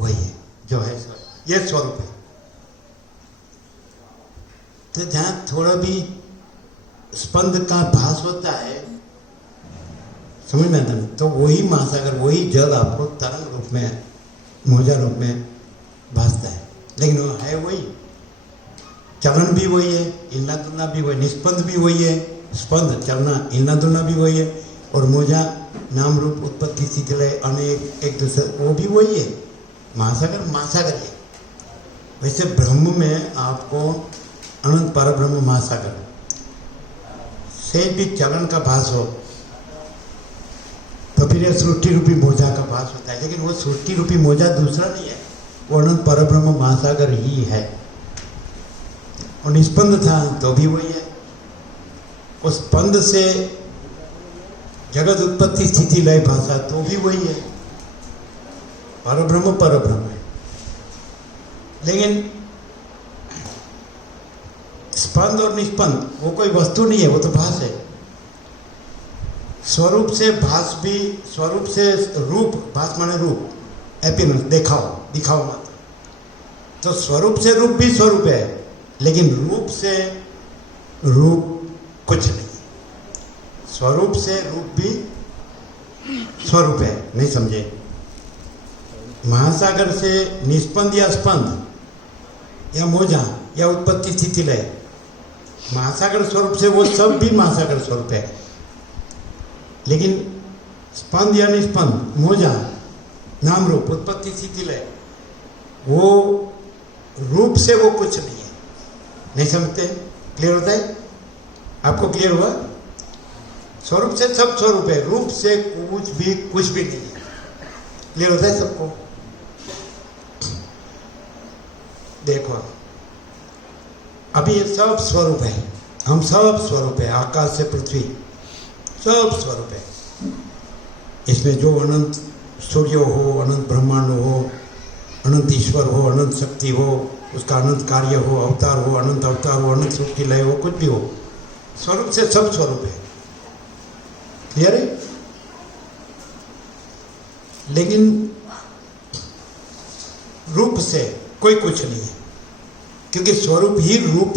वही है जो है, ये स्वरूप है। तो जहां थोड़ा भी स्पंद का भास होता है, समझ में आता है, तो वही महासागर, वही जल आपको तरंग रूप में, मोजा रूप में भासता है। लेकिन वो है वही, चलन भी वही है, हिलना डुलना भी वही, निष्पंद भी वही है, स्पंद चलना हिलना डुलना भी वही है, और मोजा नाम रूप उत्पत्ति स्थिति लय अनेक एक दूसरे, वो भी वही है। महासागर महासागर है। वैसे ब्रह्म में आपको अनंत परब्रह्म महासागर से भी चलन का भास हो तो फिर यह सृष्टि रूपी मोजा का भास होता है। लेकिन वो सृष्टि रूपी मोजा दूसरा नहीं है, वो अनंत परब्रह्म महासागर ही है। और निष्पंद था तो भी वही है। उस स्पंद से जगत उत्पत्ति स्थिति लय भाषा तो भी वही है, परब्रह्म परब्रह्म है। लेकिन स्पंद और निष्पंद वो कोई वस्तु नहीं है, वो तो भास है। स्वरूप से भास भी, स्वरूप से रूप, भास माने रूप, एपियरेंस, दिखाओ मात्र। तो स्वरूप से रूप भी स्वरूप है, लेकिन रूप से रूप कुछ नहीं। स्वरूप से रूप भी स्वरूप है, नहीं समझे? महासागर से निष्पंद या स्पंद या मोजा या उत्पत्ति स्थिति लय, महासागर स्वरूप से वो सब भी महासागर स्वरूप है। लेकिन स्पंद या निष्पंद, मोजा, नाम रूप, उत्पत्ति स्थिति लय, वो रूप से वो कुछ नहीं है। नहीं समझते? क्लियर होता है? आपको क्लियर हुआ? स्वरूप से सब स्वरूप है, रूप से कुछ भी नहीं है। क्लियर होता है सबको? देखो, अभी ये सब स्वरूप है, हम सब स्वरूप है, आकाश से पृथ्वी सब स्वरूप है। इसमें जो अनंत सूर्य हो, अनंत ब्रह्मांड हो, अनंत ईश्वर हो, अनंत शक्ति हो, उसका अनंत कार्य हो, अवतार हो, अनंत अवतार हो, अनंत सुख की लय हो, कुछ भी हो, स्वरूप से सब स्वरूप है। क्लियर है? लेकिन रूप से कोई कुछ नहीं है, क्योंकि स्वरूप ही रूप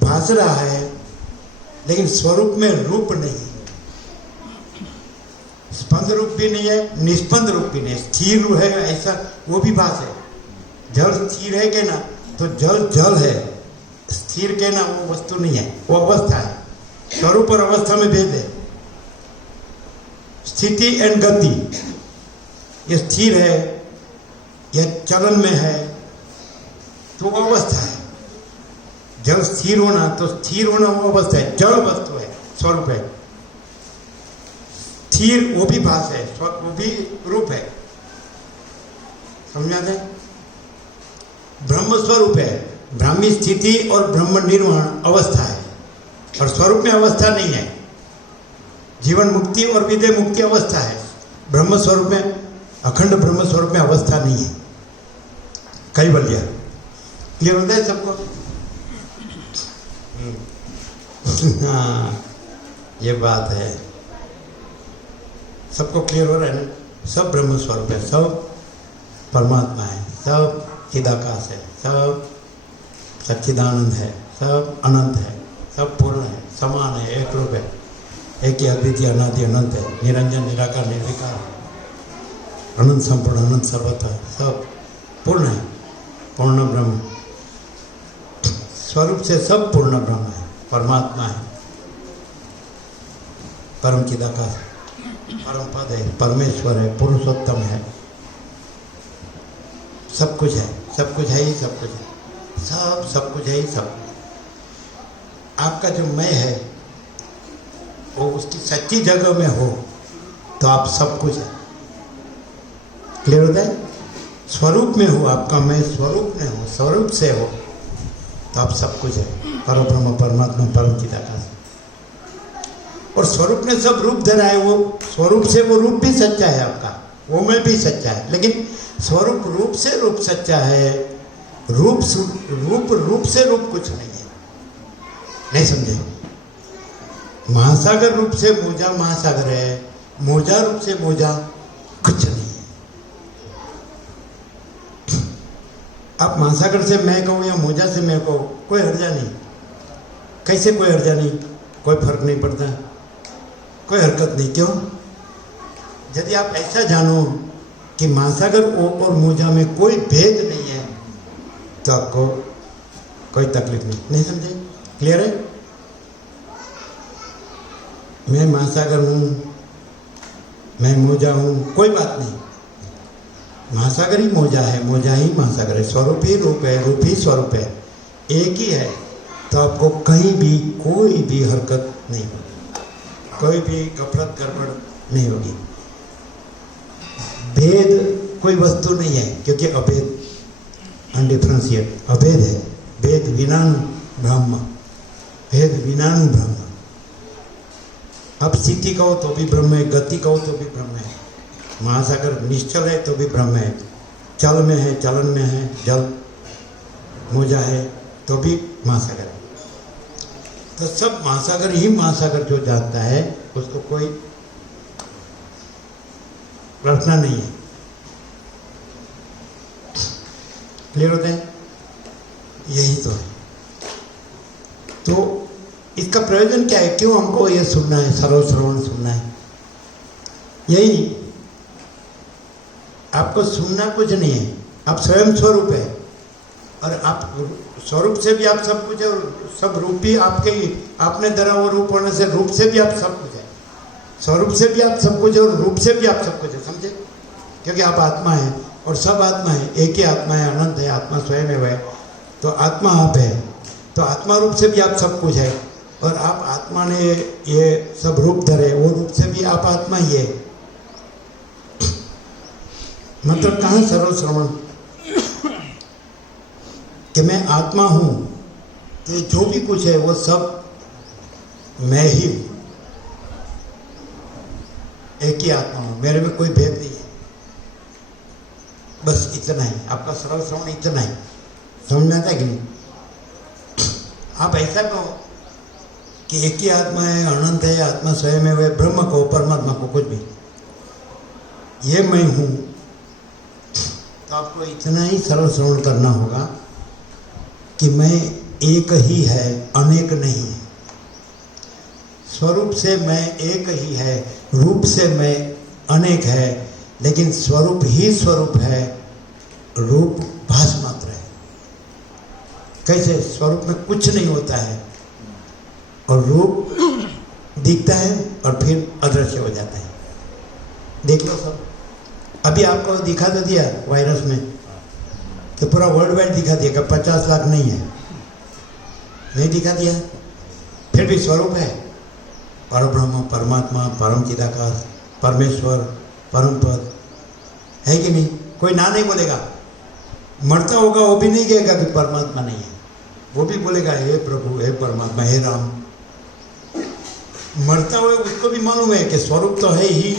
भास रहा है, लेकिन स्वरूप में रूप नहीं है। स्पंद रूप भी नहीं है, निष्पंद रूप भी नहीं है, स्थिर रूप है ऐसा, वो भी भास है। जल स्थिर है के ना, तो जल जल है, स्थिर के ना वो वस्तु नहीं है, वो अवस्था है। स्वरूप और अवस्था में भेद है। स्थिति एंड गति, ये स्थिर है, यह चलन में है, तो वो अवस्था है। जल स्थिर होना, तो स्थिर होना वो अवस्था है, जड़ वस्तु है, स्वरूप है। स्थिर वो भी भास है, वो भी रूप है। समझा दे? ब्रह्म स्वरूप है, ब्राह्मी स्थिति और ब्रह्म निर्वाण अवस्था है, और स्वरूप में अवस्था नहीं है। जीवन मुक्ति और विदेह मुक्ति अवस्था है, ब्रह्म स्वरूप में, अखंड ब्रह्म स्वरूप में अवस्था नहीं है। कैवल्य क्लियर होता है सबको? हाँ, ये बात है। सबको क्लियर हो रहा है ना? सब ब्रह्म स्वरूप है, सब परमात्मा है, सब चिदाकाश है, सब सच्चिदानंद है, सब अनंत है, सब पूर्ण है, समान है, एक रूप है, एक ही अद्वितीय अनादि अनंत है, निरंजन निराकार निर्विकार, अनंत संपूर्ण अनंत सर्वथा, सब पूर्ण है, पूर्ण ब्रह्म। स्वरूप से सब पूर्ण ब्रह्म है, परमात्मा है, परम चिदाकाश, परम पद है, परमेश्वर है, पुरुषोत्तम है, सब कुछ है, सब कुछ है ही सब कुछ है, सब कुछ है ही सब। आपका जो मैं है वो उसकी सच्ची जगह में हो तो आप सब कुछ है। क्लियर होता है? स्वरूप में हो, आपका मैं स्वरूप में हो, स्वरूप से हो तो आप सब कुछ है, परब्रह्म परमात्मा परम चिदाकाश। और स्वरूप ने सब रूप धरा है, वो स्वरूप से वो रूप भी सच्चा है आपका, वो मैं भी सच्चा है। लेकिन स्वरूप रूप से रूप सच्चा है, रूप से रूप कुछ नहीं है। नहीं समझे? महासागर रूप से मोजा महासागर है, मोजा रूप से मोजा कुछ नहीं है। आप महासागर से मैं कहूँ या मोजा से मैं कहूँ, कोई हर्जा नहीं। कैसे कोई हर्जा नहीं? कोई फर्क नहीं पड़ता, कोई हरकत नहीं। क्यों? यदि आप ऐसा जानो कि महासागर और मोजा में कोई भेद नहीं है तो आपको कोई तकलीफ नहीं समझे? क्लियर है? मैं महासागर हूँ, मैं मोजा हूँ, कोई बात नहीं। महासागर ही मोजा है, मोजा ही महासागर है, स्वरूप ही रूप है, रूप ही स्वरूप है, एक ही है। तो आपको कहीं भी कोई भी हरकत नहीं होगी, कोई भी गफलत गड़बड़ नहीं होगी। भेद कोई वस्तु नहीं है, क्योंकि अभेद, अनडिफरेंशिएट, अभेद है। भेद विनानु ब्रह्म, भेद विनानु ब्रह्म। अब स्थिति कहो तो भी ब्रह्म है, गति कहो तो भी ब्रह्म है। महासागर निश्चल है तो भी ब्रह्म है, चल में है, चलन में है, जल मोजा है तो भी महासागर है। तो सब महासागर ही महासागर जो जानता है उसको कोई रखना नहीं है। क्लियर होते हैं? यही तो है। तो इसका प्रयोजन क्या है? क्यों हमको ये सुनना है, सर्वश्रवण सुनना है? यही, आपको सुनना कुछ नहीं है, आप स्वयं स्वरूप है। और आप स्वरूप से भी आप सब कुछ है, और सब रूप भी आपके ही, आपने धरा वो रूप होने से रूप से भी आप सब कुछ है, स्वरूप से भी आप सब कुछ है, और रूप से भी आप सब कुछ है। समझे? क्योंकि आप आत्मा है और सब आत्मा है, एक ही आत्मा है, अनंत है, आत्मा स्वयं है। तो आत्मा आप है, तो आत्मा रूप से भी आप सब कुछ है। और आप आत्मा ने ये सब रूप धरे, वो रूप से भी आप आत्मा ही है। मतलब कहाँ सर्वश्रवण कि मैं आत्मा हूँ, तो जो भी कुछ है वो सब मैं ही हूँ, एक ही आत्मा हूँ, मेरे में कोई भेद नहीं है। बस इतना ही आपका सर्वश्रवण, इतना ही समझ में आता है कि नहीं? आप ऐसा कहो कि एक ही आत्मा है, अनंत है, आत्मा स्वयं है, वह ब्रह्म को, परमात्मा को, कुछ भी, ये मैं हूँ, तो आपको इतना ही सर्वश्रवण करना होगा कि मैं एक ही है, अनेक नहीं है। स्वरूप से मैं एक ही है, रूप से मैं अनेक है, लेकिन स्वरूप ही स्वरूप है, रूप भास मात्र है। कैसे? स्वरूप में कुछ नहीं होता है और रूप दिखता है और फिर अदृश्य हो जाता है। देख लो सब, अभी आपको दिखा तो दिया वायरस में कि पूरा वर्ल्ड वाइड दिखा दिया कि 50 लाख नहीं है, नहीं दिखा दिया, फिर भी स्वरूप है, परब्रह्म, परमात्मा, परम चिदाकाश, परमेश्वर, परम पद है कि नहीं? कोई ना नहीं बोलेगा। मरता होगा वो भी नहीं कहेगा कि परमात्मा नहीं है, वो भी बोलेगा हे प्रभु, हे परमात्मा, हे राम। मरता हुआ उसको भी मालूम है कि स्वरूप तो है ही।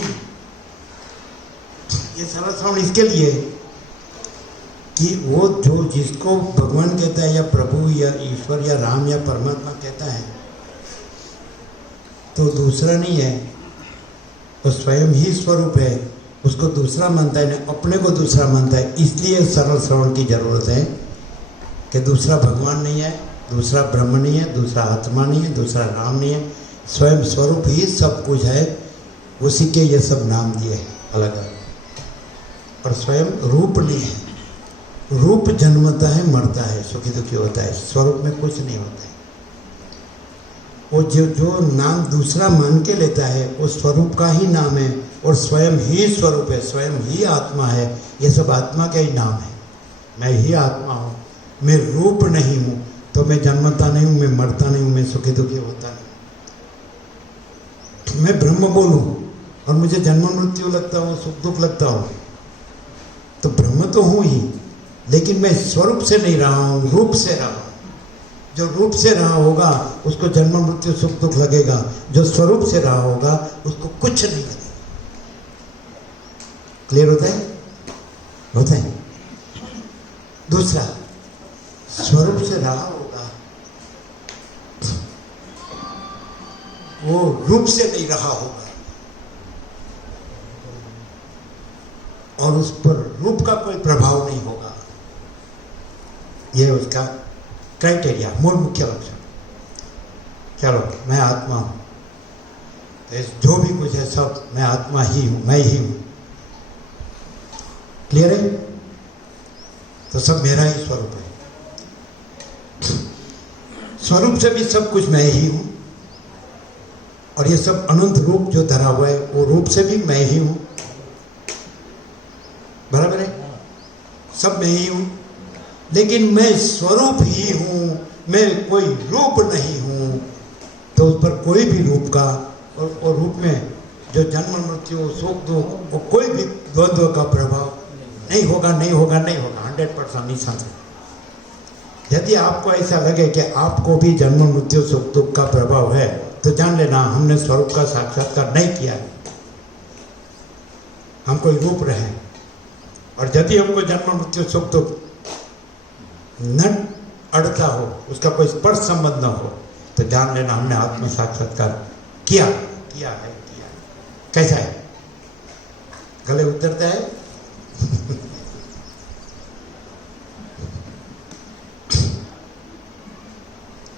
ये सर्वश्रवण इसके लिए कि वो जो जिसको भगवान कहता है या प्रभु या ईश्वर या राम या परमात्मा कहता है, तो दूसरा नहीं है, वो स्वयं ही स्वरूप है, उसको दूसरा मानता है ना, अपने को दूसरा मानता है। इसलिए सर्वश्रवण की जरूरत है कि दूसरा भगवान नहीं है, दूसरा ब्रह्म नहीं है, दूसरा आत्मा नहीं है, दूसरा नाम नहीं है, स्वयं स्वरूप ही सब कुछ है। उसी के ये सब नाम दिए हैं अलग अलग। और स्वयं रूप नहीं है, रूप जन्मता है, मरता है, सुखी दुखी होता है, स्वरूप में कुछ नहीं होता है। वो जो नाम दूसरा मान के लेता है वो स्वरूप का ही नाम है, और स्वयं ही स्वरूप है, स्वयं ही आत्मा है। ये सब आत्मा का ही नाम है। मैं ही आत्मा हूँ, मैं रूप नहीं हूँ, तो मैं जन्मता नहीं हूँ, मैं मरता नहीं हूँ, मैं सुखी दुखी होता नहीं। मैं ब्रह्म बोलूँ और मुझे जन्म मृत्यु लगता हो, सुख दुख लगता हो, तो ब्रह्म तो हूँ ही, लेकिन मैं स्वरूप से नहीं रहा हूँ, रूप से रहा हूँ। जो रूप से रहा होगा उसको जन्म मृत्यु सुख दुख लगेगा, जो स्वरूप से रहा होगा उसको कुछ नहीं लगेगा। क्लियर होता है? होता है। दूसरा, स्वरूप से रहा होगा, वो रूप से नहीं रहा होगा, और उस पर रूप का कोई प्रभाव नहीं होगा। ये उसका क्राइटेरिया, मूल मुख्य लक्षण। चलो मैं आत्मा हूँ, जो भी कुछ है सब मैं आत्मा ही हूँ, मैं ही हूँ। क्लियर है? तो सब मेरा ही स्वरूप है। स्वरूप से भी सब कुछ मैं ही हूँ, और ये सब अनंत रूप जो धरा हुआ है वो रूप से भी मैं ही हूँ। बराबर है? सब मैं ही हूँ, लेकिन मैं स्वरूप ही हूँ, मैं कोई रूप नहीं हूँ। तो उस पर कोई भी रूप का और रूप में जो जन्म मृत्यु सुख दुख वो कोई भी द्वंद्व का प्रभाव नहीं होगा, नहीं होगा, नहीं होगा। 100% निशान से। यदि आपको ऐसा लगे कि आपको भी जन्म मृत्यु सुख दुख का प्रभाव है, तो जान लेना हमने स्वरूप का साक्षात्कार नहीं किया है, हम कोई रूप रहे। और यदि हमको जन्म मृत्यु सुख दुख न अड़ता हो, उसका कोई स्पर्श संबंध न हो, तो जान लेना हमने आत्म साक्षात्कार किया है। कैसा है? गले उतरता है?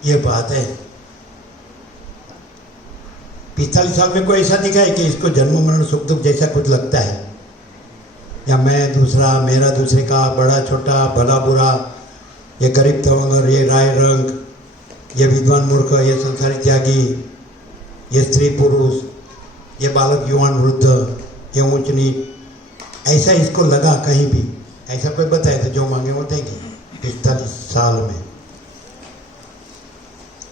ये बात है। 45 साल में कोई ऐसा दिखा है कि इसको जन्म मरण सुख दुख जैसा कुछ लगता है? या मैं दूसरा, मेरा दूसरे का, बड़ा छोटा, भला बुरा, ये गरीब तवंगर, ये राय रंग, ये विद्वान मूर्ख, ये संसारी त्यागी, ये स्त्री पुरुष, ये बालक युवान वृद्ध, ये ऊंच नीच, ऐसा इसको लगा कहीं भी? ऐसा कोई बताए तो जो मांगे वो देंगे। 45 साल में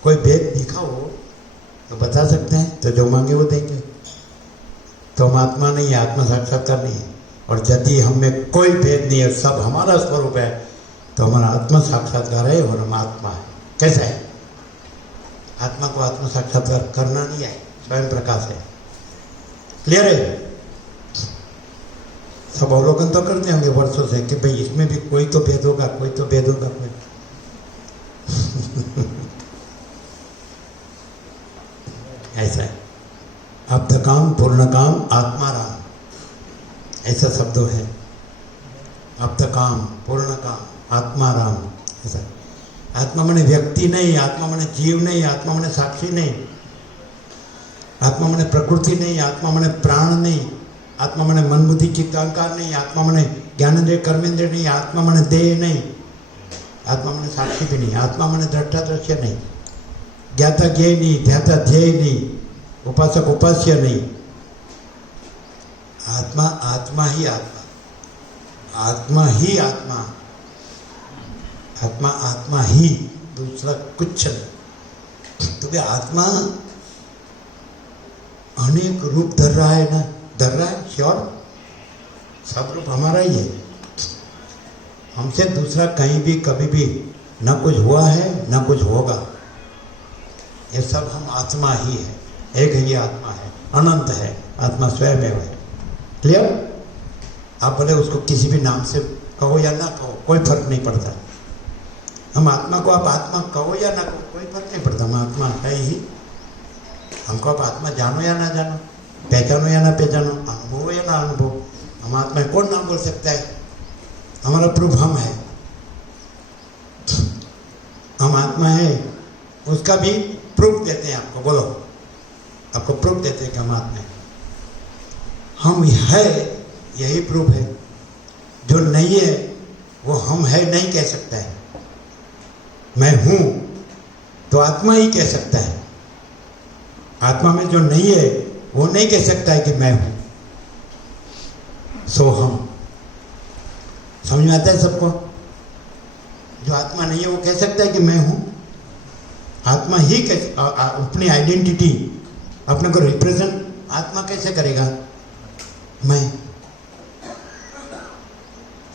कोई भेद दिखा हो तो बता सकते हैं, तो जो मांगे वो देंगे। तो हम आत्मा नहीं है, आत्मा साक्षात्कार नहीं है। और यदि हम में कोई भेद नहीं है, सब हमारा स्वरूप है, तो हमारा आत्मा साक्षात्कार है और हम आत्मा है। कैसा है? आत्मा को आत्म साक्षात्कार करना नहीं है, स्वयं प्रकाश है। क्लियर है? सब अवलोकन तो करते होंगे वर्षों से कि भाई इसमें भी कोई तो भेद होगा, कोई तो भेद होगा, कोई ऐसा है। अब काम पूर्ण काम आत्मा राम, ऐसा शब्दों है। अब काम पूर्ण काम आत्मा राम, ऐसा। आत्मा माने व्यक्ति नहीं, आत्मा माने जीव नहीं, आत्मा माने साक्षी नहीं, आत्मा माने प्रकृति नहीं, आत्मा माने प्राण नहीं, आत्मा माने मन बुद्धि चित्त अहंकार नहीं, आत्मा माने ज्ञानेंद्रिय कर्मेंद्रिय नहीं, आत्मा माने देह नहीं, आत्मा माने साक्षी भी नहीं, आत्मा माने दृष्टा दृश्य नहीं, ज्ञाता ज्ञेय नहीं, ध्याता ध्येय नहीं, उपासक उपास्य नहीं। आत्मा आत्मा ही आत्मा, आत्मा ही आत्मा, आत्मा आत्मा ही, दूसरा कुछ नहीं। तो क्या आत्मा अनेक रूप धर रहा है ना? धर रहा है, श्योर। सब रूप हमारा ही है, हमसे दूसरा कहीं भी कभी भी न कुछ हुआ है न कुछ होगा। ये सब हम आत्मा ही है, एक ही आत्मा है, अनंत है, आत्मा स्वयं है। क्लियर? आप भले उसको किसी भी नाम से कहो या ना कहो, कोई फर्क नहीं पड़ता। हम आत्मा को आप आत्मा कहो या ना कहो, कोई फर्क नहीं पड़ता, हम आत्मा है ही। हमको आप आत्मा जानो या ना जानो, पहचानो या ना पहचानो, अनुभव या ना अनुभव, हम आत्मा है। कौन नाम बोल सकता है? हमारा प्रूफ हम है, हम आत्मा है, उसका भी प्रूफ देते हैं आपको। बोलो, आपको प्रूफ देते हैं कि हम आत्मा है। हम है, यही प्रूफ है। जो नहीं है वो हम है नहीं कह सकता है। मैं हूं तो आत्मा ही कह सकता है। आत्मा में जो नहीं है वो नहीं कह सकता है कि मैं हूं। सो हम, समझ में आता है सबको? जो आत्मा नहीं है वो कह सकता है कि मैं हूं। आत्मा ही अपनी आइडेंटिटी, अपने को रिप्रेजेंट आत्मा कैसे करेगा? मैं।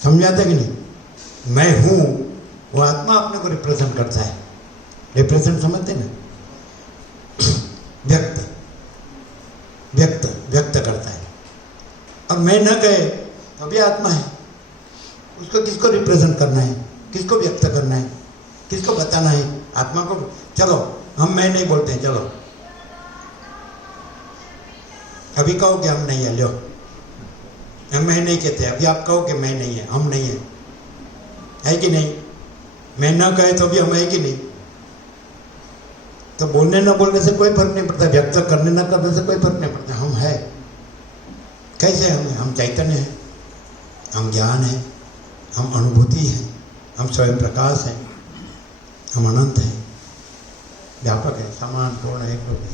समझ आता है कि नहीं? मैं हूं, वो आत्मा अपने को रिप्रेजेंट करता है। रिप्रेजेंट समझते ना? व्यक्त व्यक्त व्यक्त करता है। और मैं न कहे तो भी आत्मा है। उसको किसको रिप्रेजेंट करना है, किसको व्यक्त करना है, किसको बताना है? आत्मा को। चलो हम मैं नहीं बोलते हैं, चलो अभी कहो कि हम नहीं है, लो हम मैं नहीं कहते। अभी आप कहो कि मैं नहीं है, हम नहीं है, है कि नहीं? मैं ना कहे तो भी हम है कि नहीं? तो बोलने ना बोलने से कोई फर्क नहीं पड़ता, व्यक्त करने ना करने से कोई फर्क नहीं पड़ता, हम है। कैसे हम चैतन्य हैं, हम ज्ञान हैं, हम अनुभूति हैं, हम स्वयं प्रकाश हैं, हम अनंत हैं, व्यापक है, समान पूर्ण एक रूप है,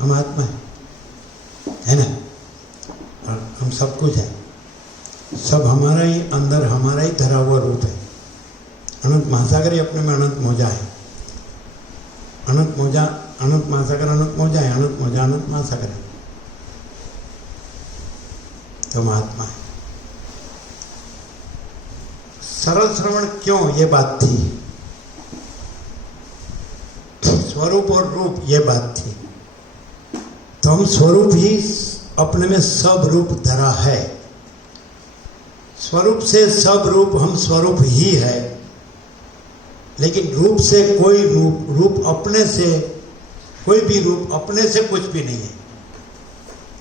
हम आत्मा है ना? और हम सब कुछ है, सब हमारा ही अंदर, हमारा ही धरा हुआ रूप है। अनंत महासागर ही अपने में अनंत मौजा है। अनंत मौजा, अनंत महासागर अनंत मौजा है, अनंत मौजा अनंत महासागर है, तो हम आत्मा है। सरल श्रवण क्यों, ये बात थी। स्वरूप और रूप, ये बात थी। तो हम स्वरूप ही अपने में सब रूप धरा है। स्वरूप से सब रूप, हम स्वरूप ही है। लेकिन रूप से कोई रूप अपने से, कोई भी रूप अपने से कुछ भी नहीं है।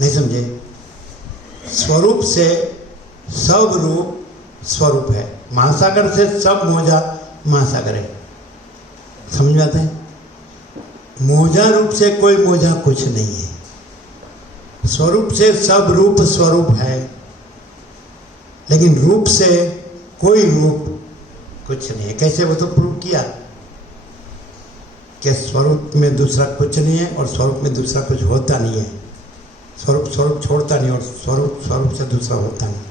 नहीं समझे? स्वरूप से सब रूप स्वरूप है। महासागर से सब मौजा महासागर है। समझ में आता है? मौजा रूप से कोई मौजा कुछ नहीं है। स्वरूप से सब रूप स्वरूप है, लेकिन रूप से कोई रूप कुछ नहीं है। कैसे? वो तो प्रूव किया कि स्वरूप में दूसरा कुछ नहीं है और स्वरूप में दूसरा कुछ होता नहीं है। स्वरूप स्वरूप छोड़ता नहीं और स्वरूप स्वरूप से दूसरा होता नहीं।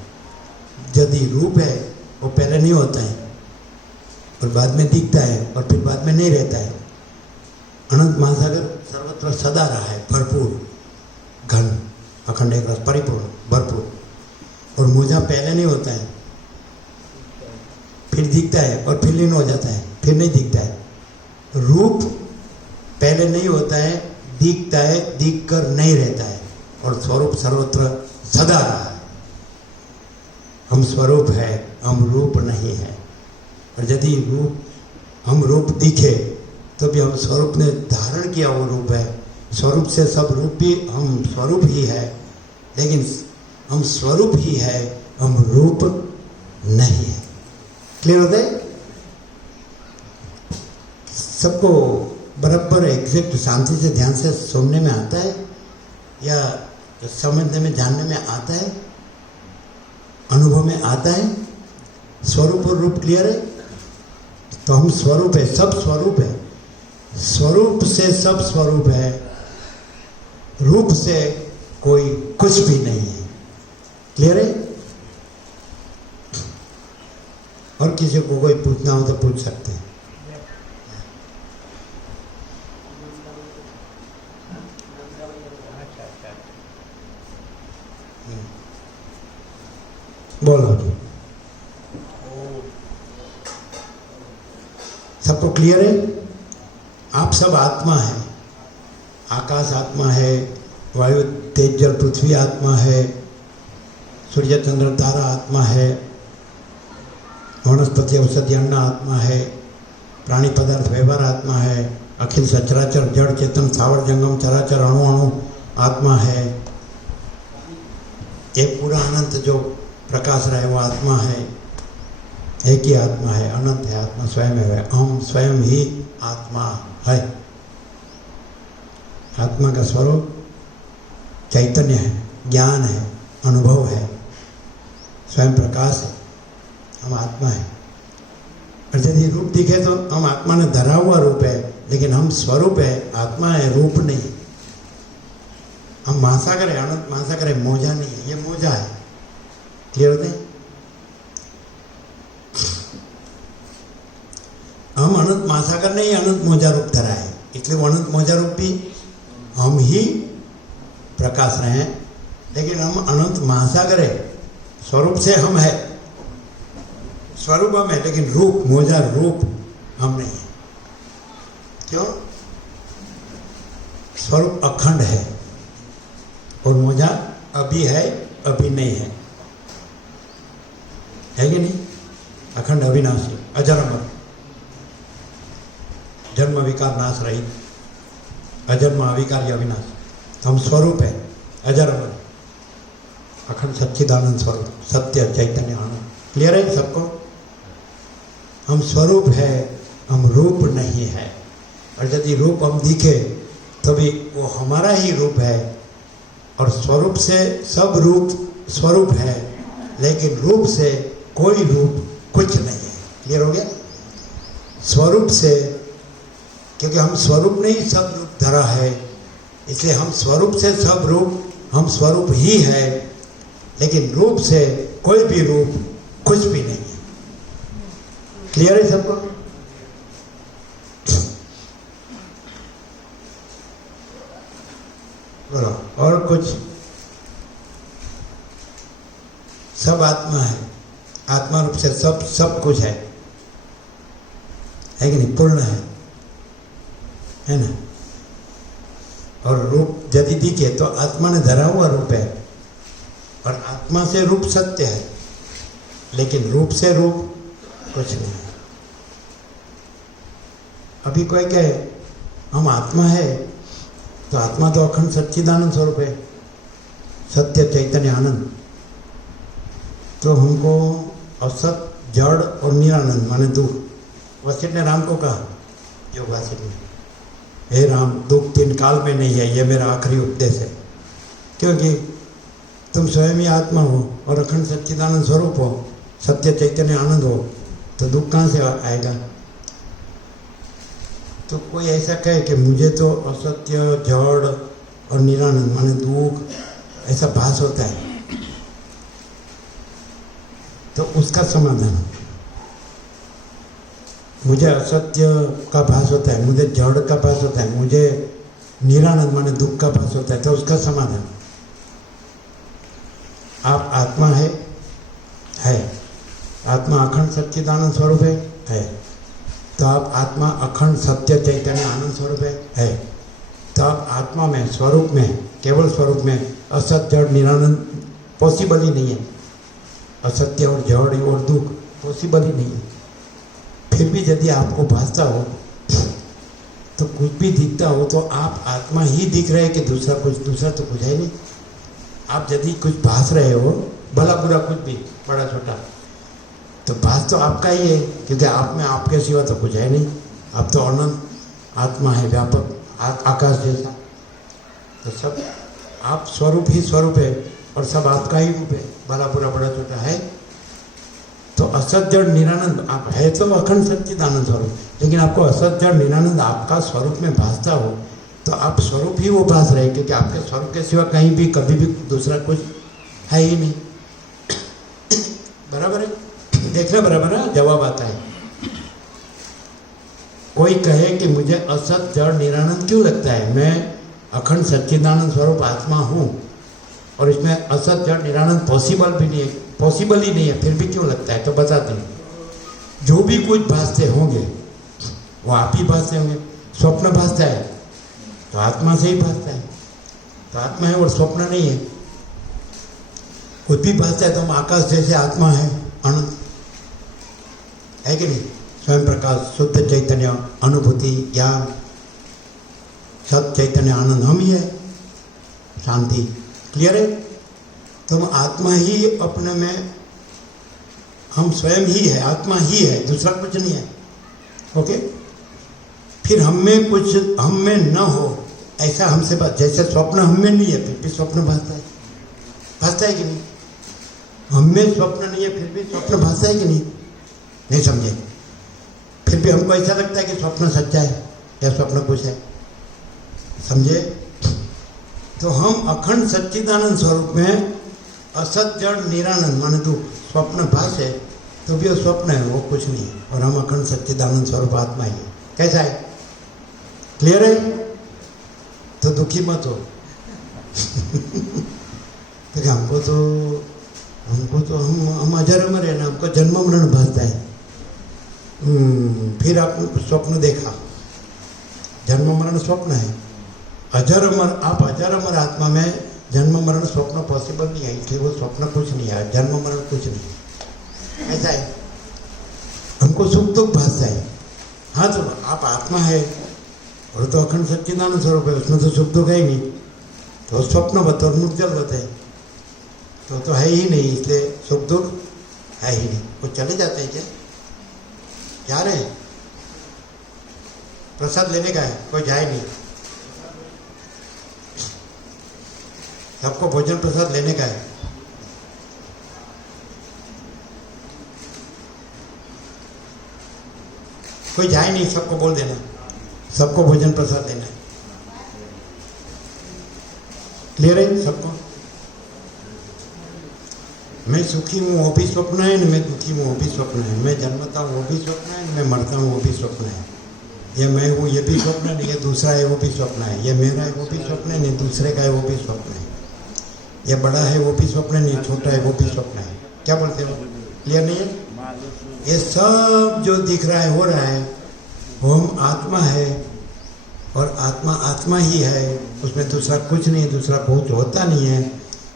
यदि रूप है वो पहले नहीं होता है और बाद में दिखता है और फिर बाद में नहीं रहता है। अनंत महासागर सर्वत्र सदा रहा है, भरपूर, घन, अखंड, एक रस, परिपूर्ण, भरपूर। और मोजा पहले नहीं होता है, फिर दिखता है और फिर लीन हो जाता है, फिर नहीं दिखता है। रूप पहले नहीं होता है, दिखता है, दिख कर नहीं रहता है। और स्वरूप सर्वत्र सदा रहा है। हम स्वरूप है, हम रूप नहीं है। और यदि हम रूप दिखे तो भी हम स्वरूप ने धारण किया वो रूप है। स्वरूप से सब रूप भी, हम स्वरूप ही है, लेकिन हम स्वरूप ही है, हम रूप नहीं है। क्लियर होता है? सबको बराबर एग्जैक्ट शांति से ध्यान से सुनने में आता है या समझने में, जानने में आता है, अनुभव में आता है? स्वरूप और रूप क्लियर है? तो हम स्वरूप है, सब स्वरूप है। स्वरूप से सब स्वरूप है, रूप से कोई कुछ भी नहीं है। क्लियर है? और किसी को कोई पूछना हो तो पूछ सकते हैं। बोलो जी, सबको क्लियर है? आप सब आत्मा है। आकाश आत्मा है, वायु तेज जल पृथ्वी आत्मा है, सूर्य चंद्र तारा आत्मा है, वनस्पति औषधि अन्न आत्मा है, प्राणी पदार्थ व्यवहार आत्मा है, अखिल सचराचर जड़ चेतन स्थावर जंगम चराचर अणु अणु आत्मा है। ये पूरा अनंत जो प्रकाश रहा है वो आत्मा है। एक ही आत्मा है, अनंत है, आत्मा स्वयं है। हम स्वयं ही आत्मा है। आत्मा का स्वरूप चैतन्य है, ज्ञान है, अनुभव है, स्वयं प्रकाश है। हम आत्मा है। और यदि रूप दिखे तो हम आत्मा ने धरा हुआ रूप है, लेकिन हम स्वरूप है, आत्मा है, रूप नहीं। हम महासागर है, अनंत महासागर है, मौजा नहीं है। ये मौजा है। क्लियर होते हैं? हम अनंत महासागर ने ही अनंत मौजा रूप धरा है, इसलिए वो अनंत मौजा रूप भी हम ही प्रकाश रहे हैं। लेकिन हम अनंत महासागर है, स्वरूप से हम है, स्वरूप हम है, लेकिन रूप, मौजा रूप हम नहीं है। क्यों? स्वरूप अखंड है और मौजा अभी है, अभी नहीं है। है कि नहीं? अखंड, अविनाशी, अजर अमर, जन्म विकार नाश रहित, अजन्म अविकार अविनाश। तो हम स्वरूप है, अजर अमर, अखंड सच्चिदानंद स्वरूप, सत्य चैतन्य आनंद। क्लियर है सबको? हम स्वरूप है, हम रूप नहीं है। और यदि रूप हम दिखे तो भी वो हमारा ही रूप है, और स्वरूप से सब रूप स्वरूप है, लेकिन रूप से कोई रूप कुछ नहीं है। क्लियर हो गया? स्वरूप से, क्योंकि हम स्वरूप ने ही सब रूप धरा है, इसलिए हम स्वरूप से सब रूप, हम स्वरूप ही है, लेकिन रूप से कोई भी रूप कुछ भी नहीं है। क्लियर है सबको? बोलो और कुछ? सब आत्मा है, आत्मा रूप से सब कुछ है कि नहीं? पूर्ण है ना? और रूप यदि दिखे तो आत्मा ने धरा हुआ रूप है, और आत्मा से रूप सत्य है, लेकिन रूप से रूप कुछ नहीं है। अभी कोई कहे हम आत्मा है, तो आत्मा तो अखंड सच्चिदानंद स्वरूप है, सत्य चैतन्य आनंद। तो हमको असत, जड़ और निरानंद माने दुख। वशिष्ठ ने राम को कहा, योग वासिष्ठ ने, हे राम, दुख 3 काल में नहीं है, ये मेरा आखिरी उपदेश है। क्योंकि तुम स्वयं ही आत्मा हो और अखंड सच्चिदानंद स्वरूप हो, सत्य चैतन्य आनंद हो, तो दुख कहाँ से आएगा? तो कोई ऐसा कहे कि मुझे तो असत्य, जड़ और निरानंद माने दुख ऐसा भास होता है, तो उसका समाधान, मुझे असत्य का भास होता है, मुझे जड़ का भास होता है, मुझे निरानंद माने दुख का भास होता है, तो उसका समाधान, आप आत्मा है, आत्मा अखंड सच्चिदानंद स्वरूप है, तो आप आत्मा अखंड सत्य चैतन्य आनंद स्वरूप है, तो आप आत्मा में, स्वरूप में, केवल स्वरूप में असत, जड़, निरानंद पॉसिबल ही नहीं है। असत्य और जड़ और दुख पॉसिबल ही नहीं है। फिर भी यदि आपको भासता हो, तो कुछ भी दिखता हो, तो आप आत्मा ही दिख रहे हैं कि दूसरा तो कुछ है नहीं। आप यदि कुछ भास रहे हो, भला बुरा कुछ भी, बड़ा छोटा, तो भास तो आपका ही है, क्योंकि आप में आपके सिवा तो कुछ है नहीं। आप तो अनंत आत्मा है, व्यापक आकाश जैसा। तो सब आप स्वरूप ही स्वरूप है, और सब आपका ही रूप है, भला बुरा बड़ा छोटा है। तो असत, जड़, निरानंद आप है, तो अखंड सच्चिदानंद स्वरूप, लेकिन आपको असत, जड़, निरानंद आपका स्वरूप में भासता हो, तो आप स्वरूप ही वो भास रहे, क्योंकि आपके स्वरूप के सिवा कहीं भी कभी भी दूसरा कुछ है ही नहीं। बराबर है? देखना बराबर है? जवाब आता है। कोई कहे कि मुझे असत, जड़, निरानंद क्यों लगता है, मैं अखंड सच्चिदानंद स्वरूप आत्मा हूँ, और इसमें असत, जड़, निरानंद पॉसिबल भी नहीं है, पॉसिबल ही नहीं है, फिर भी क्यों लगता है? तो बताते हैं, जो भी कुछ भासते होंगे वो आप ही भासते होंगे। स्वप्न भासता है तो आत्मा से ही भासता है, तो आत्मा है और स्वप्न नहीं है। कुछ भी भासता है तो हम आकाश जैसे आत्मा है, अनंत है कि नहीं? स्वयं प्रकाश, शुद्ध चैतन्य, अनुभूति, ज्ञान, सत चैतन्य आनंद हम ही है, शांति। क्लियर है? तो हम आत्मा ही अपने में, हम स्वयं ही है, आत्मा ही है, दूसरा कुछ नहीं है। ओके? फिर हम में कुछ, हम में न हो ऐसा हमसे बात, जैसे स्वप्न हम में नहीं है, फिर भी स्वप्न भासता है कि नहीं? हम में स्वप्न नहीं है, फिर भी स्वप्न भासता है कि नहीं? नहीं समझे? फिर भी हमको ऐसा लगता है कि स्वप्न सच्चा है या स्वप्न कुछ है। समझे? तो हम अखंड सच्चिदानंद स्वरूप में असत, जड़, निरानंद माने दुख, स्वप्न भास है, तो भी वो स्वप्न है, वो कुछ नहीं है, और हम अखंड सच्चिदानंद स्वरूप आत्मा ही है। कैसा है? क्लियर है? तो दुखी मत हो। तो हमको तो हम अजर अमर है ना, हमको जन्म मरण भासता है। फिर आपने स्वप्न देखा, जन्म मरण स्वप्न है, अजर अमर, आप अजर अमर आत्मा में जन्म मरण स्वप्न पॉसिबल नहीं है, इसलिए वो स्वप्न कुछ नहीं है, जन्म मरण कुछ नहीं। ऐसा है, हमको सुख दुख भासता है। हाँ, तो आप आत्मा है और तो अखंड सच्चिदानंद स्वरूप है, उसमें तो सुख दुख है ही नहीं, तो स्वप्नवत और मुर्जलवत है, तो है ही नहीं, इसलिए सुख दुख है ही नहीं। वो चले जाते हैं क्या? जा रहे हैं? प्रसाद लेने का है, कोई जाए नहीं। सबको भोजन प्रसाद लेने का है। कोई जाए नहीं, सबको बोल देना, सबको भोजन प्रसाद देना है। क्लियर है सबको? मैं सुखी हूँ वो भी स्वप्न है, न मैं दुखी हूँ वो भी स्वप्न है। मैं जन्मता हूँ वो भी स्वप्न है, न मैं मरता हूँ वो भी स्वप्न है। ये मैं हूँ ये भी स्वप्न है, ये दूसरा है वो भी स्वप्न है। ये मेरा है वो भी स्वप्न है, नहीं दूसरे का है वो भी स्वप्न है। ये बड़ा है वो भी स्वप्न है, नहीं छोटा है वो भी स्वप्न है। क्या बोलते हो? क्लियर नहीं है? ये सब जो दिख रहा है हो रहा है, वो हम आत्मा है, और आत्मा आत्मा ही है, उसमें दूसरा कुछ नहीं, दूसरा कुछ होता नहीं है।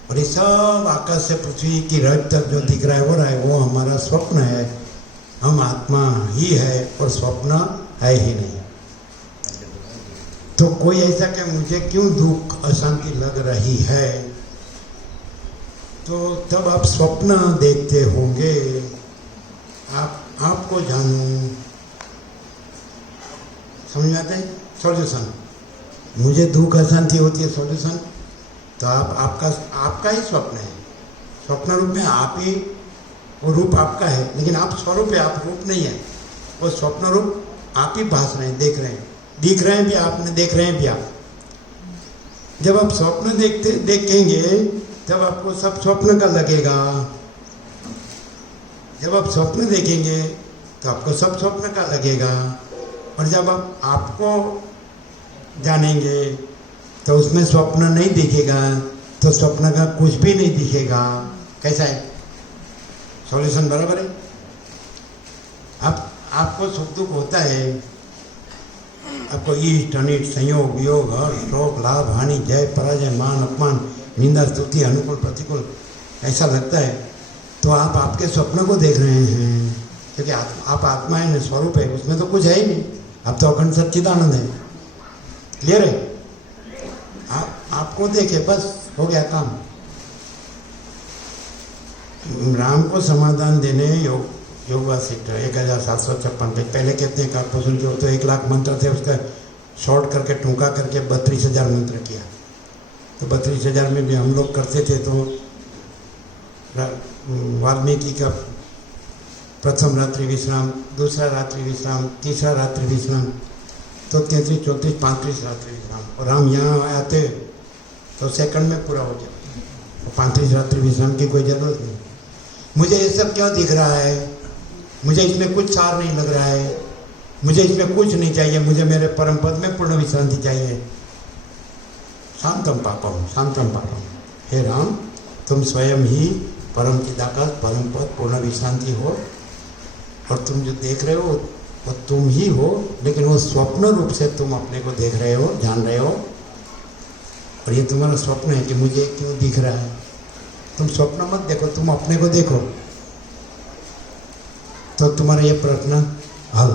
और ये सब आकाश से पृथ्वी की रज तक जो दिख रहा है हो रहा है, वो हमारा स्वप्न है। हम आत्मा ही है और स्वप्न है ही नहीं। तो कोई ऐसा कि मुझे क्यों दुख अशांति लग रही है, तो तब आप स्वप्न देखते होंगे। आपको जानूं, समझ में आता है? सॉल्यूशन, मुझे दुख अशांति होती है, सॉल्यूशन तो आपका ही स्वप्न है। स्वप्न रूप में आप ही, वो रूप आपका है, लेकिन आप स्वरूप है, आप रूप नहीं है। वो स्वप्न रूप आप ही भास रहे हैं, देख रहे हैं, दिख रहे हैं भी आपने, देख रहे हैं भी आप। जब आप स्वप्न देखेंगे तब आपको सब स्वप्न का लगेगा। जब आप स्वप्न देखेंगे तो आपको सब स्वप्न का लगेगा। और जब आप आपको जानेंगे तो उसमें स्वप्न नहीं दिखेगा, तो स्वप्न का कुछ भी नहीं दिखेगा। कैसा है? सॉल्यूशन बराबर है? आपको सुख दुख होता है, आपको इष्ट अनिष्ट, संयोग वियोग, हर्ष शोक, लाभ हानि, जय पराजय, मान अपमान, निंदा स्तुति, अनुकूल प्रतिकूल ऐसा लगता है, तो आप आपके स्वप्न को देख रहे हैं। क्योंकि आप आत्मा है, स्वरूप है, उसमें तो कुछ है ही नहीं। आप तो अखंड सच्चिदानंद है। क्लियर है? आपको देखे, बस हो गया काम। राम को समाधान देने योग वासिष्ठ 1756 पे पहले कहते हैं काकभूषण जो तो 1 लाख मंत्र थे, उसका शॉर्ट करके टूंका करके 32,000 मंत्र किया। तो 32,000 में भी हम लोग करते थे। तो वाल्मीकि का प्रथम रात्रि विश्राम, दूसरा रात्रि विश्राम, तीसरा रात्रि विश्राम, तो 33, 34, 35 रात्रि विश्राम। और हम यहाँ आते तो सेकंड में पूरा हो जाए। तो 35 रात्रि विश्राम की कोई ज़रूरत नहीं। मुझे ये सब क्यों दिख रहा है? मुझे इसमें कुछ सार नहीं लग रहा है, मुझे इसमें कुछ नहीं चाहिए, मुझे मेरे परम पद में पूर्ण विश्रांति चाहिए। शांतम पापम, शांतम पापम। हे राम, तुम स्वयं ही परम चिदाकाश, परम पद, पूर्ण विश्रांति हो, और तुम जो देख रहे हो वो तुम ही हो, लेकिन वो स्वप्न रूप से तुम अपने को देख रहे हो, जान रहे हो। और ये तुम्हारा स्वप्न है कि मुझे क्यों दिख रहा है। तुम स्वप्न मत देखो, तुम अपने को देखो, तो तुम्हारा ये प्रश्न हल,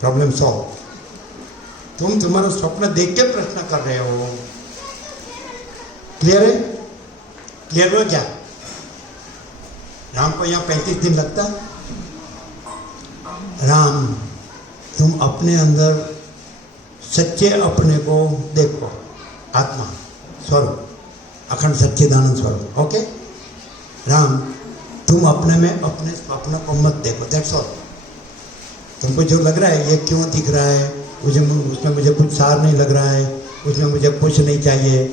प्रॉब्लम सॉल्व। तुम तुम्हारा स्वप्न देख के प्रश्न कर रहे हो। क्लियर है? क्लियर हो क्या? राम को यहाँ 35 दिन लगता। राम, तुम अपने अंदर सच्चे अपने को देखो, आत्मा स्वरूप, अखंड सच्चिदानंद स्वरूप। ओके राम, तुम अपने में अपने स्वप्न को मत देखो, दैट्स ऑल। तुमको जो लग रहा है ये क्यों दिख रहा है, उसमें मुझे कुछ सार नहीं लग रहा है, उसमें मुझे कुछ नहीं चाहिए,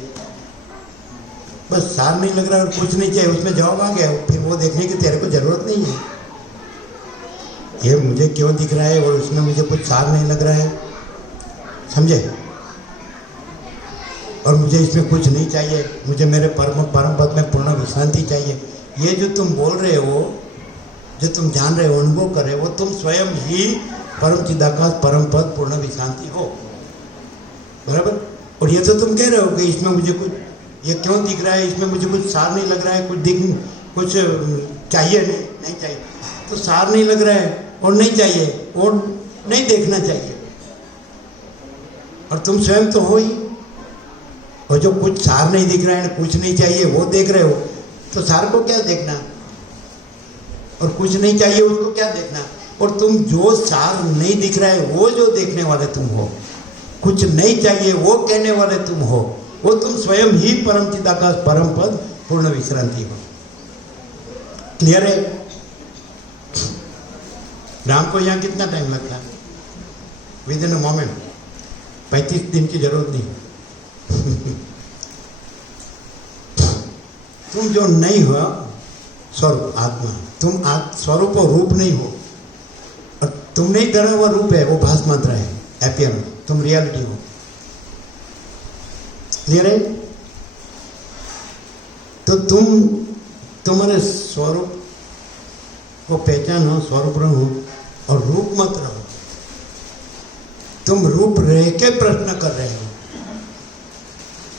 बस सार नहीं लग रहा है और कुछ नहीं चाहिए, उसमें जवाब आ गया। फिर वो देखने की तेरे को जरूरत नहीं है। ये मुझे क्यों दिख रहा है और उसमें मुझे कुछ सार नहीं लग रहा है, समझे? और मुझे इसमें कुछ नहीं चाहिए, मुझे मेरे परम पद में पूर्ण विश्रांति चाहिए। ये जो तुम बोल रहे हो, जो तुम जान रहे हो, अनुभव कर रहे हो, तुम स्वयं ही परम चिदाकाश, परम पद, पूर्ण विश्रांति हो। बराबर? और ये तो तुम कह रहे हो कि इसमें मुझे कुछ, ये क्यों दिख रहा है, इसमें मुझे कुछ सार नहीं लग रहा है, कुछ चाहिए नहीं चाहिए। तो सार नहीं लग रहा है और नहीं चाहिए और नहीं देखना चाहिए, और तुम स्वयं तो हो ही। और जो कुछ सार नहीं दिख रहा है, कुछ नहीं चाहिए, वो देख रहे हो, तो सार को क्या देखना, और कुछ नहीं चाहिए उसको क्या देखना। और तुम जो सार नहीं दिख रहा है वो जो देखने वाले तुम हो, कुछ नहीं चाहिए वो कहने वाले तुम हो, वो तुम स्वयं ही परम चिदाकाश परम पद पूर्ण विश्रांति हो। क्लियर है? राम को यहाँ कितना टाइम लगता है? With in a moment. 35 दिन की जरूरत नहीं। तुम जो नहीं हो स्वरूप आत्मा, तुम स्वरूप और रूप नहीं हो, और तुम नहीं धरा हुआ रूप है, वो भास मात्र है, एपियर, तुम रियलिटी हो। क्लियर है? तो तुम्हारे स्वरूप को पहचानो, स्वरूप रहो और रूप मत रहो। तुम रूप रह के प्रश्न कर रहे हो,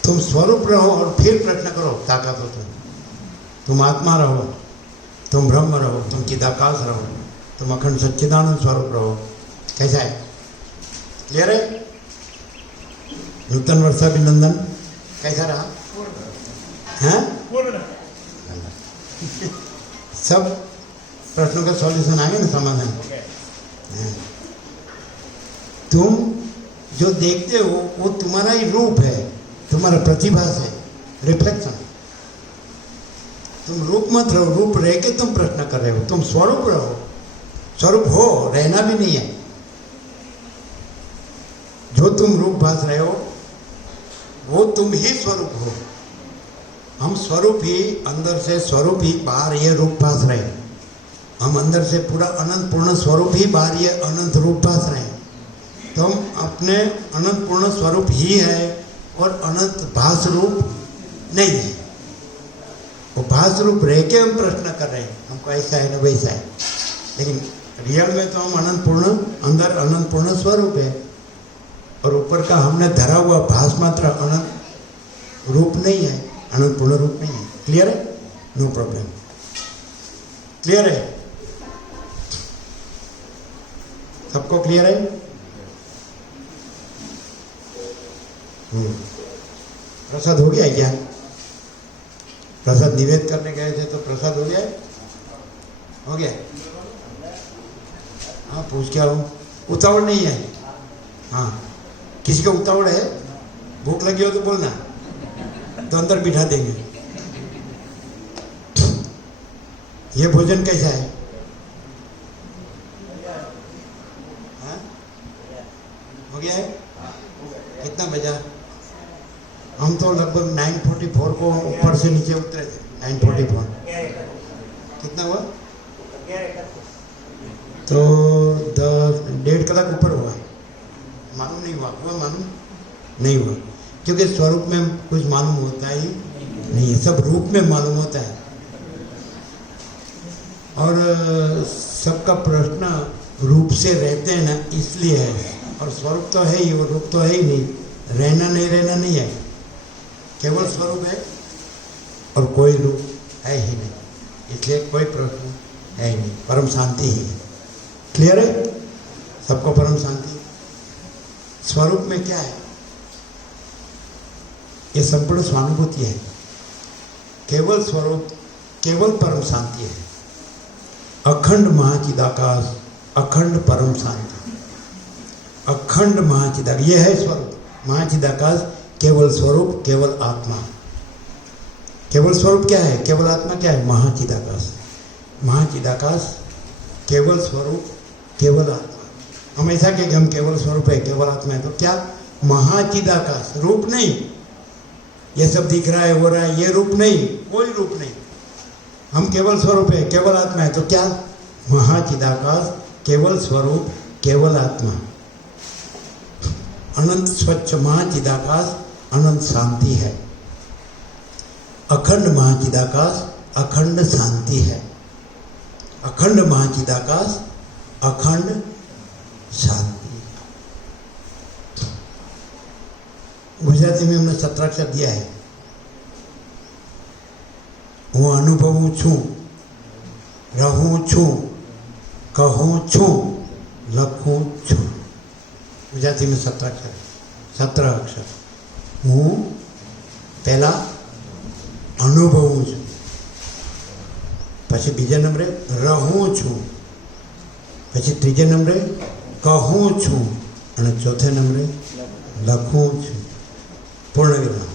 तुम स्वरूप रहो और फिर प्रश्न करो, ताकत हो तुम आत्मा रहो, तुम ब्रह्म रहो, तुम चिदाकाश रहो, तुम अखंड सच्चिदानंद स्वरूप रहो। कैसा है? क्लियर है? नूतन वर्षाभिनंदन कैसा रहा? हैं? सब प्रश्नों का सॉल्यूशन आ गया ना, समाधान। तुम जो देखते हो वो तुम्हारा ही रूप है, तुम्हारा प्रतिभास है, रिफ्लेक्शन। तुम रूप मत रहो, रूप रह के तुम प्रश्न कर रहे हो। तुम स्वरूप रहो, स्वरूप हो, रहना भी नहीं है। जो तुम रूप भास रहे हो वो तुम ही स्वरूप हो। हम स्वरूप ही, अंदर से स्वरूप ही, बाहर ये रूप भास रहे हैं। हम अंदर से पूरा अनंत पूर्ण स्वरूप ही, बाहर ये अनंत रूप भास रहे हैं। तो हम अपने अनंत पूर्ण स्वरूप ही है और अनंत भास रूप नहीं है। वो भास रूप रह के हम प्रश्न कर रहे हैं, हमको ऐसा है ना वैसा है, लेकिन रियल में तो हम अनंत पूर्ण, अंदर अनंत पूर्ण स्वरूप है, और ऊपर का हमने धरा हुआ भास मात्र अनंत रूप नहीं है, अनंत पूर्ण रूप नहीं है। क्लियर है? No problem. क्लियर है? सबको क्लियर है? प्रसाद हो गया क्या? प्रसाद निवेद करने गए थे तो प्रसाद हो गया है? हो गया? हाँ, पूछ क्या हो? उतावड़ नहीं है? हाँ, किसी का उतावड़ है? भूख लगी हो तो बोलना, तो अंदर बिठा देंगे। ये भोजन कैसा है? हाँ? हो गया है? कितना बजा? हम तो लगभग 9:44 को ऊपर से नीचे उतरे थे। 9:44 कितना हुआ? तो 1.5 कलाक ऊपर हुआ। मालूम नहीं हुआ? हुआ मालूम नहीं हुआ, क्योंकि स्वरूप में कुछ मालूम होता ही नहीं है, सब रूप में मालूम होता है। और सबका प्रश्न रूप से रहते हैं ना, इसलिए है। और स्वरूप तो है ही, वो रूप तो है ही नहीं। रहना नहीं है, केवल स्वरूप है और कोई रूप है ही नहीं, इसलिए कोई प्रश्न है ही नहीं। परम शांति ही है। क्लियर है? सबको परम शांति। स्वरूप में क्या है? ये संपूर्ण स्वानुभूति है। केवल स्वरूप, केवल परम शांति है। अखंड महाचिदाकाश, अखंड परम शांति, अखंड महाचिदाकाश, ये है स्वरूप। महाचिदाकाश केवल स्वरूप, केवल आत्मा। केवल स्वरूप क्या है? केवल आत्मा क्या है? महाचिदाकाश। महाचिदाकाश केवल स्वरूप, केवल आत्मा। हम ऐसा कि हम केवल स्वरूप है, केवल आत्मा है, तो क्या? महाचिदाकाश, रूप नहीं। ये सब दिख रहा है, हो रहा है, ये रूप नहीं, कोई रूप नहीं। हम केवल स्वरूप है, केवल आत्मा है, तो क्या? महाचिदाकाश, केवल स्वरूप, केवल आत्मा। अनंत स्वच्छ महाचिदाकाश, अनंत शांति है। अखंड महाचिदाकाश, अखंड शांति है। अखंड महाचिदाकाश, अखंड शांति। गुजराती में हमने 17 अक्षर दिया है। हूँ अनुभवू छू, रहूँ छू, कहूँ छू, लखूँ छू। गुजराती में 17 अक्षर, 17 अक्षर। हूँ पहला अनुभवू छू, પછી બીજા નંબરે રહું છું, પછી ત્રીજે નંબરે કહું છું અને ચોથે નંબરે લખूं છું, पूर्ण विराम।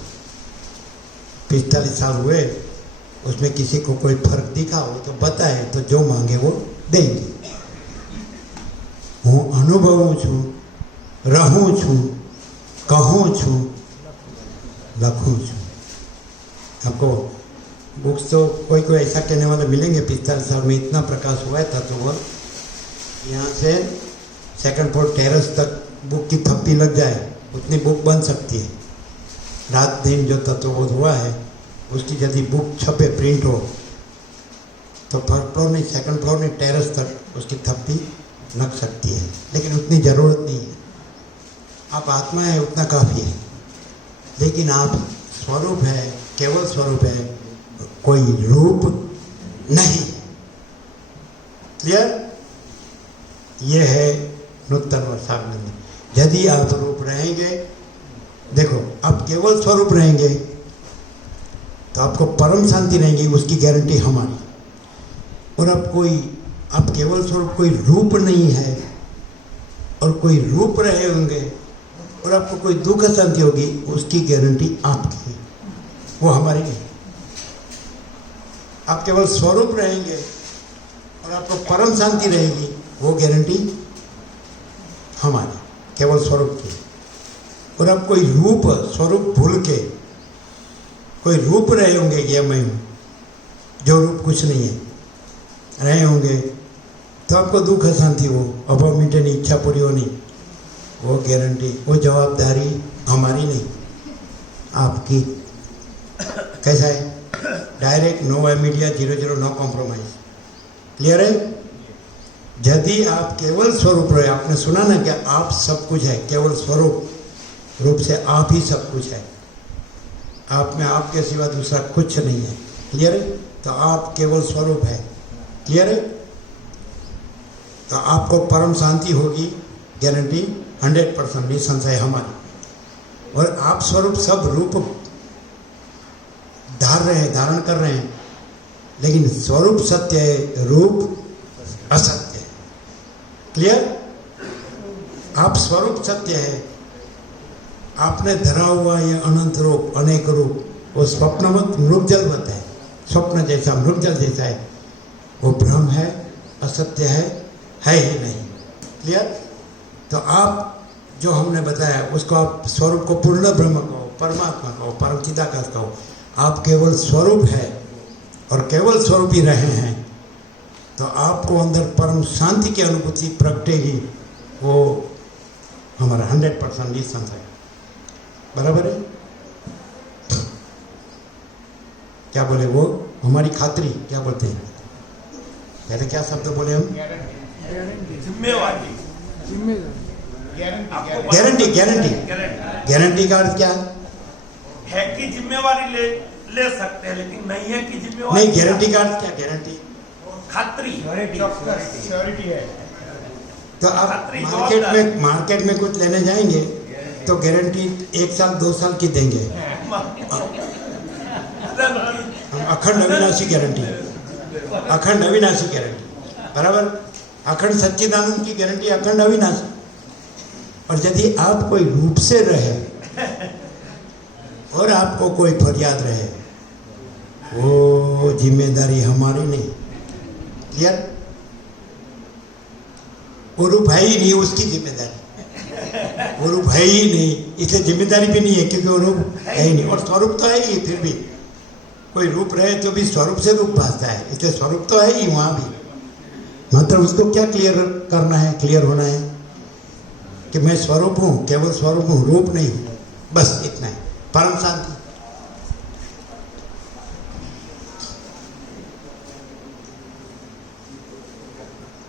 45 साल हुए, उसमें किसी को कोई फर्क दिखा हो तो बताए, तो जो मांगे वो देंगे। हूँ अनुभवूं छूं, रहूं छूं, कहूं छूं, लखूं छूं। आपको बुक्स तो कोई कोई ऐसा कहने वाले मिलेंगे 45 साल में इतना प्रकाश हुआ था, तो वो यहाँ से सेकंड फ्लोर टेरेस तक बुक की थप्पी लग जाए उतनी बुक बन सकती है। रात दिन जो तत्वबोध हुआ है उसकी यदि बुक छपे, प्रिंट हो, तो फर्स्ट फ्लोर नहीं, सेकंड फ्लोर नहीं, टेरेस तक उसकी थप्पी लग सकती है, लेकिन उतनी ज़रूरत नहीं है। आप आत्मा है उतना काफ़ी है, लेकिन आप स्वरूप है, केवल स्वरूप है, कोई रूप नहीं। क्लियर? ये है नूतन वर्षाग्नि। यदि आप रूप रहेंगे, देखो आप केवल स्वरूप रहेंगे तो आपको परम शांति रहेंगी, उसकी गारंटी हमारी। और आप केवल स्वरूप कोई रूप नहीं है और कोई रूप रहे होंगे और आपको कोई दुख शांति होगी, उसकी गारंटी आपकी है, वो हमारी नहीं। आप केवल स्वरूप रहेंगे और आपको परम शांति रहेगी, वो गारंटी हमारी, केवल स्वरूप की। और आप कोई रूप स्वरूप भूल के कोई रूप रहे होंगे, ये मैं हूँ, जो रूप कुछ नहीं है, रहे होंगे, तो आपको दुख शांति हो, अभाव मिटने, इच्छा पूरी होनी, वो गारंटी, वो जवाबदारी हमारी नहीं, आपकी। कैसा है? Direct, no media, 0-0, no compromise. Clear है? यदि आप केवल स्वरूप रहे, आपने सुना ना कि आप सब कुछ है, केवल स्वरूप रूप से आप ही सब कुछ है, आप में आपके सिवा दूसरा कुछ नहीं है। क्लियर है? तो आप केवल स्वरूप है। क्लियर है? तो आपको परम शांति होगी, गारंटी 100% निसंशय हमारी। और आप स्वरूप सब रूप धारण कर रहे हैं, लेकिन स्वरूप सत्य है, रूप असत्य है। क्लियर? आप स्वरूप सत्य है, आपने धरा हुआ ये अनंत रूप, अनेक रूप, वो स्वप्नवत मृगजलवत है, स्वप्न जैसा, मृगजल जैसा है, वो भ्रम है, असत्य है ही नहीं। क्लियर? तो आप जो हमने बताया उसको आप स्वरूप को पूर्ण ब्रह्म कहो, परमात्मा कहो, परम चिदाकाश कहो। आप केवल स्वरूप है और केवल स्वरूप ही रहे हैं, तो आपको अंदर परम शांति की अनुभूति प्रगटेगी, वो हमारा 100% निसंशय। बराबर है? क्या बोले वो? हमारी खातरी, क्या बोलते हैं? पहले क्या शब्द बोले हम? जिम्मेवारी, गारंटी। गारंटी का अर्थ क्या है कि जिम्मेवारी ले सकते हैं, लेकिन नहीं है कि जिम्मेवारी नहीं। गारंटी का अर्थ क्या? गारंटी खातरी, श्योरिटी है। तो आप मार्केट में कुछ लेने जाएंगे तो गारंटी 1 साल 2 साल की देंगे, अखंड अविनाशी गारंटी, अखंड अविनाशी गारंटी। बराबर? अखंड सच्चिदानंद की गारंटी अखंड अविनाशी। और यदि आप कोई रूप से रहे और आपको कोई फरियाद रहे, वो जिम्मेदारी हमारी नहीं। क्लियर? वो रूप है ही नहीं, उसकी जिम्मेदारी, वो रूप है ही नहीं, इसलिए जिम्मेदारी भी नहीं है, क्योंकि वो रूप है ही नहीं। और स्वरूप तो है ही, फिर भी कोई रूप रहे तो भी स्वरूप से रूप भासता है, इसलिए स्वरूप तो है ही वहाँ भी। मतलब उसको क्या क्लियर करना है, क्लियर होना है कि मैं स्वरूप हूँ, केवल स्वरूप हूँ, रूप नहीं हूँ, बस इतना है। परम शांति।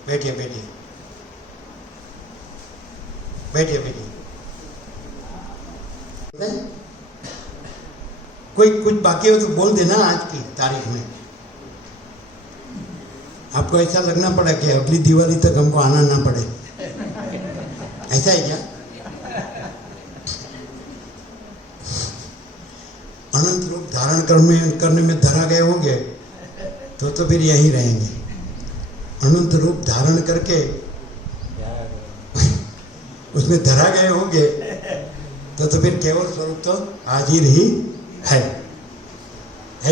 बैठिए बैठिए बैठिए बैठिए। कोई कुछ बाकी हो तो बोल देना आज की तारीख में। आपको ऐसा लगना पड़ा कि अगली दिवाली तक हमको आना ना पड़े, ऐसा है क्या? अनंत रूप धारण करने में धरा गए होंगे तो फिर यहीं रहेंगे। अनंत रूप धारण करके उसमें धरा गए होंगे तो फिर केवल स्वरूप तो हाजिर ही है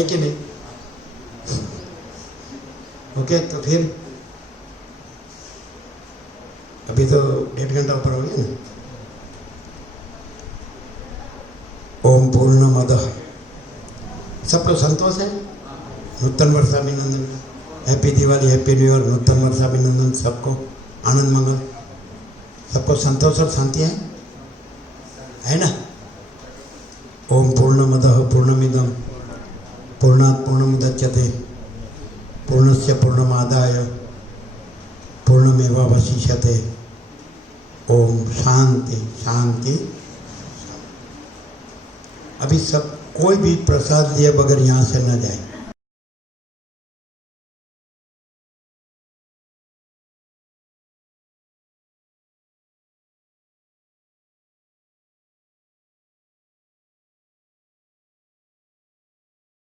कि नहीं? ओके, तो फिर अभी तो 1.5 घंटा ऊपर हो गया ना। ओम पूर्णमदः। सब लोग संतोष है? नूतन वर्षाभिनंदन, happy Diwali, happy new year, नूतन वर्षाभिनंदन सबको, आनंद मंगल। सबको संतोष और शांति है ना? ओम पूर्णमदः पूर्णमिदं पूर्णात् पूर्णमुदच्यते पूर्णस्य पूर्णमादाय पूर्णमेवावशिष्यते। ओम शांति शांति। अभी सब कोई भी प्रसाद लिए बगैर यहाँ से न जाए।